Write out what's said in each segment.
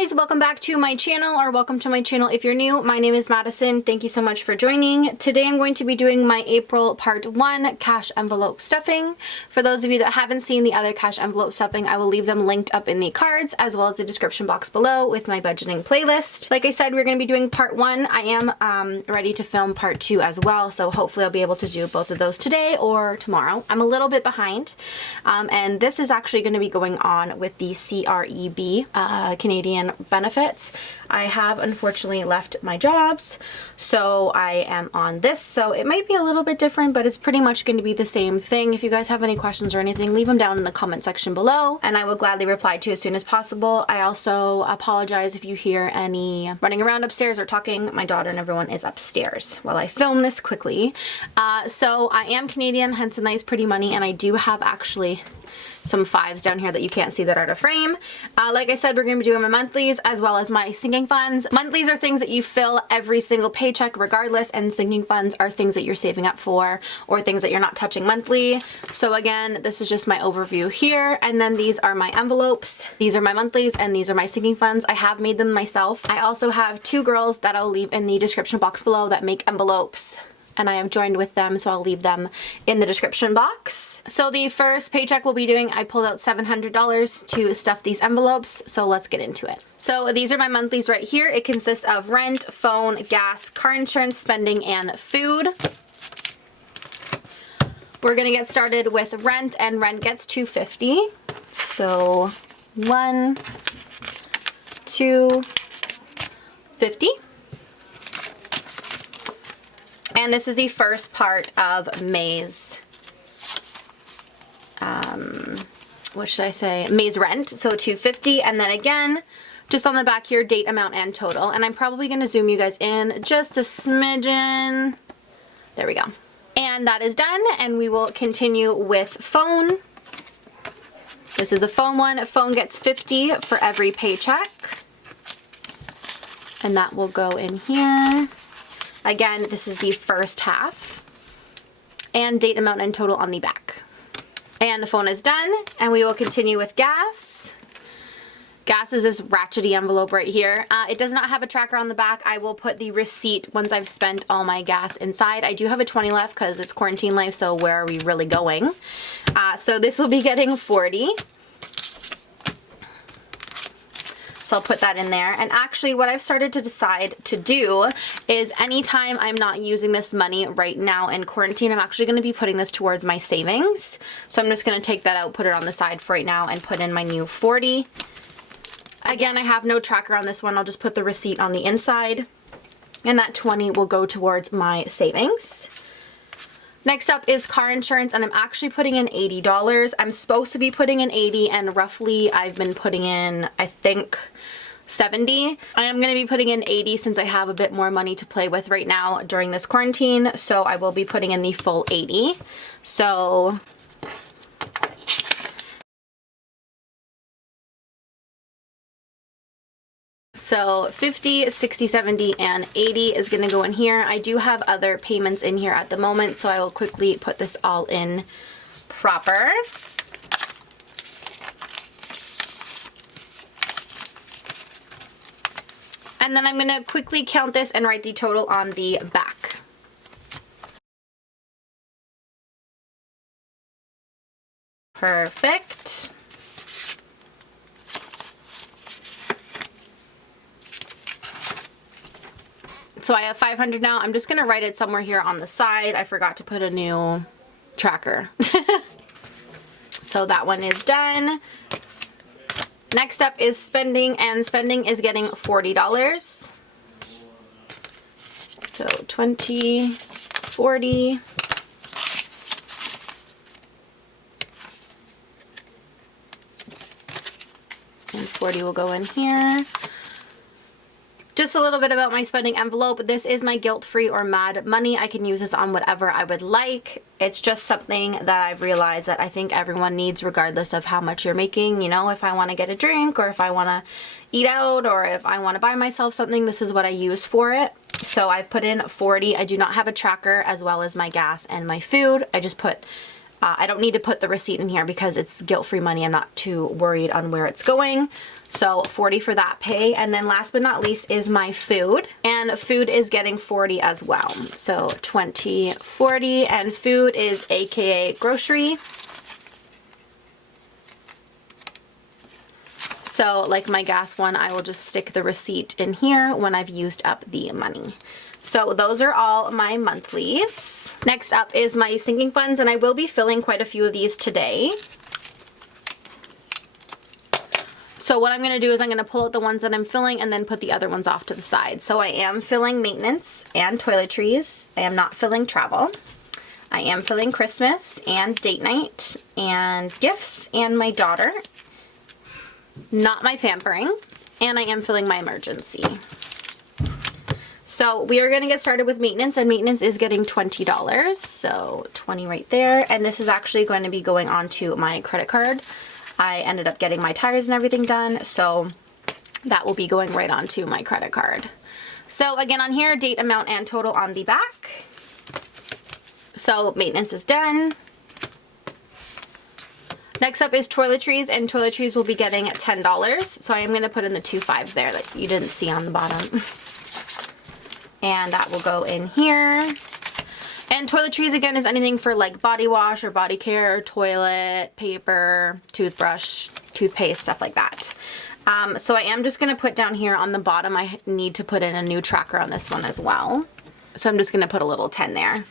guys, welcome back to my channel, or welcome to my channel if you're new. My name is Madison. Thank you so much for joining. Today I'm going to be doing my April part 1 cash envelope stuffing. For those of you that haven't seen the other cash envelope stuffing, I will leave them linked up in the cards as well as the description box below with my budgeting playlist. Like I said, we're going to be doing part 1. I am ready to film part 2 as well, so hopefully I'll be able to do both of those today or tomorrow. I'm a little bit behind, and this is actually going to be going on with the CREB, Canadian benefits. I have unfortunately left my jobs, so I am on this, so it might be a little bit different, but it's pretty much going to be the same thing. If you guys have any questions or anything, leave them down in the comment section below and I will gladly reply to as soon as possible. I also apologize if you hear any running around upstairs or talking. My daughter and everyone is upstairs while I film this quickly. So I am Canadian, hence a nice pretty money, and I do have actually some 5s down here that you can't see that are out of frame. Like I said, we're going to be doing my monthlies as well as my sinking funds. Monthlies are things that you fill every single paycheck regardless, and sinking funds are things that you're saving up for or things that you're not touching monthly. So again, this is just my overview here, and then these are my envelopes. These are my monthlies and these are my sinking funds. I have made them myself. I also have 2 girls that I'll leave in the description box below that make envelopes, and I have joined with them, so I'll leave them in the description box. So the first paycheck we'll be doing, I pulled out $700 to stuff these envelopes, so let's get into it. So these are my monthlies right here. It consists of rent, phone, gas, car insurance, spending, and food. We're gonna get started with rent, and rent gets $250. So 1, 2, 50. And this is the first part of May's, what should I say? May's rent, so $250. And then again, just on the back here, date, amount, and total. And I'm probably going to zoom you guys in just a smidgen. There we go. And that is done, and we will continue with phone. This is the phone one. Phone gets $50 for every paycheck. And that will go in here. Again, this is the first half, and date, amount, and total on the back. And the phone is done, and we will continue with gas. Gas is this ratchety envelope right here. It does not have a tracker on the back. I will put the receipt once I've spent all my gas inside. I do have a 20 left because it's quarantine life, so where are we really going? So this will be getting 40. So I'll put that in there. And actually what I've started to decide to do is anytime I'm not using this money right now in quarantine, I'm actually going to be putting this towards my savings. So I'm just going to take that out, put it on the side for right now, and put in my new 40. Again, I have no tracker on this one. I'll just put the receipt on the inside. And that 20 will go towards my savings. Next up is car insurance, and I'm actually putting in $80. I'm supposed to be putting in 80, and roughly I've been putting in, I think, 70. I am going to be putting in 80 since I have a bit more money to play with right now during this quarantine, so I will be putting in the full 80. So 50, 60, 70, and 80 is going to go in here. I do have other payments in here at the moment, so I will quickly put this all in proper. And then I'm going to quickly count this and write the total on the back. Perfect. So I have 500 now. I'm just going to write it somewhere here on the side. I forgot to put a new tracker. So that one is done. Next up is spending, and spending is getting $40. So 20, 40. And 40 will go in here. Just a little bit about my spending envelope. This is my guilt-free or mad money. I can use this on whatever I would like. It's just something that I've realized that I think everyone needs regardless of how much you're making. You know, if I want to get a drink, or if I want to eat out, or if I want to buy myself something, this is what I use for it. So I've put in 40. I do not have a tracker, as well as my gas and my food. I just put I don't need to put the receipt in here because it's guilt-free money. I'm not too worried on where it's going. So 40 for that pay. And then last but not least is my food. And food is getting 40 as well. So 20, 40, and food is AKA grocery. So like my gas one, I will just stick the receipt in here when I've used up the money. So those are all my monthlies. Next up is my sinking funds, and I will be filling quite a few of these today. So what I'm going to do is I'm going to pull out the ones that I'm filling and then put the other ones off to the side. So I am filling maintenance and toiletries. I am not filling travel. I am filling Christmas and date night and gifts and my daughter. Not my pampering. And I am filling my emergency. So we are going to get started with maintenance, and maintenance is getting $20. So 20 right there. And this is actually going to be going onto my credit card. I ended up getting my tires and everything done, so that will be going right onto my credit card. So again, on here, date, amount, and total on the back. So maintenance is done. Next up is toiletries, and toiletries will be getting $10. So I am going to put in the 2 5s there that you didn't see on the bottom. And that will go in here. And toiletries, again, is anything for like body wash or body care, toilet, paper, toothbrush, toothpaste, stuff like that. So I am just going to put down here on the bottom, I need to put in a new tracker on this one as well. So I'm just going to put a little 10 there.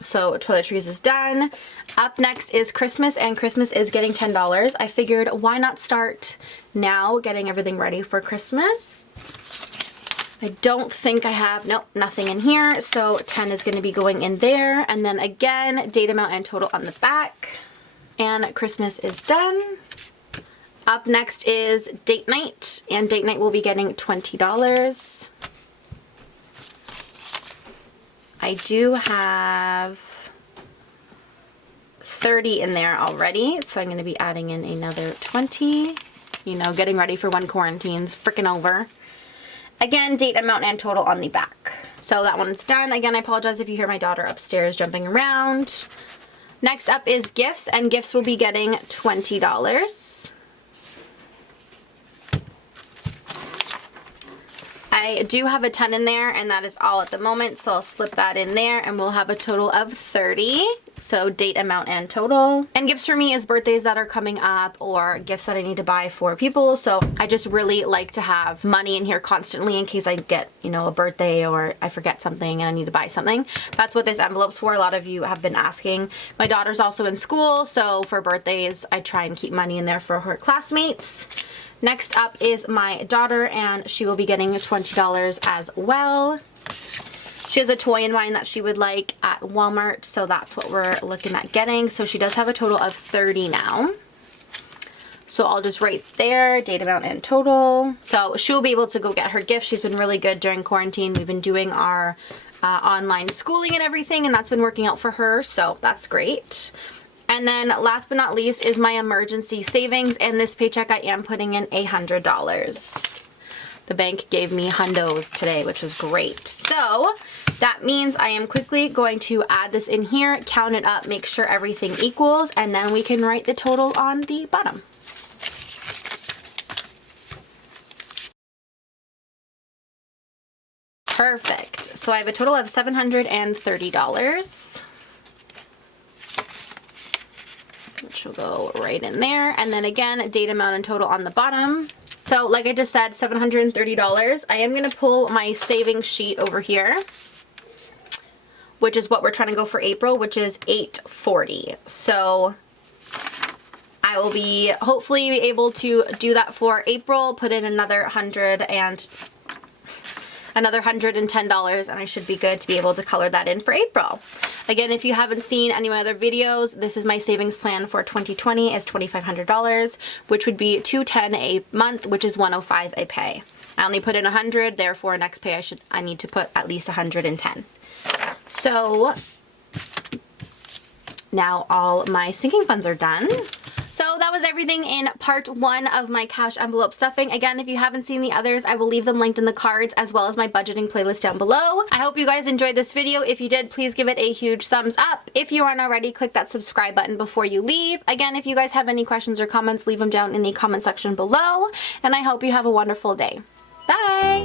So toiletries is done. Up next is Christmas, and Christmas is getting $10. I figured why not start now getting everything ready for Christmas. I don't think I have, nope, nothing in here. So 10 is going to be going in there. And then again, date, amount, and total on the back. And Christmas is done. Up next is date night, and date night will be getting $20. I do have 30 in there already, so I'm going to be adding in another 20. You know, getting ready for when quarantine's freaking over. Again, date, amount, and total on the back. So that one's done. Again, I apologize if you hear my daughter upstairs jumping around. Next up is gifts, and gifts will be getting $20. I do have a 10 in there, and that is all at the moment, so I'll slip that in there, and we'll have a total of 30. So date, amount, and total. And gifts for me is birthdays that are coming up or gifts that I need to buy for people. So I just really like to have money in here constantly in case I get, you know, a birthday or I forget something and I need to buy something. That's what this envelope's for. A lot of you have been asking. My daughter's also in school, so for birthdays, I try and keep money in there for her classmates. Next up is my daughter, and she will be getting $20 as well. She has a toy in mind that she would like at Walmart, so that's what we're looking at getting. So she does have a total of 30 now. So I'll just write there, date, amount, and total. So she'll be able to go get her gift. She's been really good during quarantine. We've been doing our online schooling and everything, and that's been working out for her, so that's great. And then last but not least is my emergency savings, and this paycheck I am putting in $100. The bank gave me hundos today, which was great. So that means I am quickly going to add this in here, count it up, make sure everything equals, and then we can write the total on the bottom. Perfect. So I have a total of $730. Which will go right in there. And then again, date, amount, and total on the bottom. So like I just said, $730. I am going to pull my savings sheet over here, which is what we're trying to go for April, which is $840. So I will be hopefully be able to do that for April, put in another $110, and I should be good to be able to color that in for April. Again, if you haven't seen any of my other videos, this is my savings plan for 2020 is $2,500, which would be $210 a month, which is $105 a pay. I only put in 100, therefore next pay I need to put at least 110. So now all my sinking funds are done. So that was everything in part 1 of my cash envelope stuffing. Again, if you haven't seen the others, I will leave them linked in the cards as well as my budgeting playlist down below. I hope you guys enjoyed this video. If you did, please give it a huge thumbs up. If you aren't already, click that subscribe button before you leave. Again, if you guys have any questions or comments, leave them down in the comment section below. And I hope you have a wonderful day. Bye!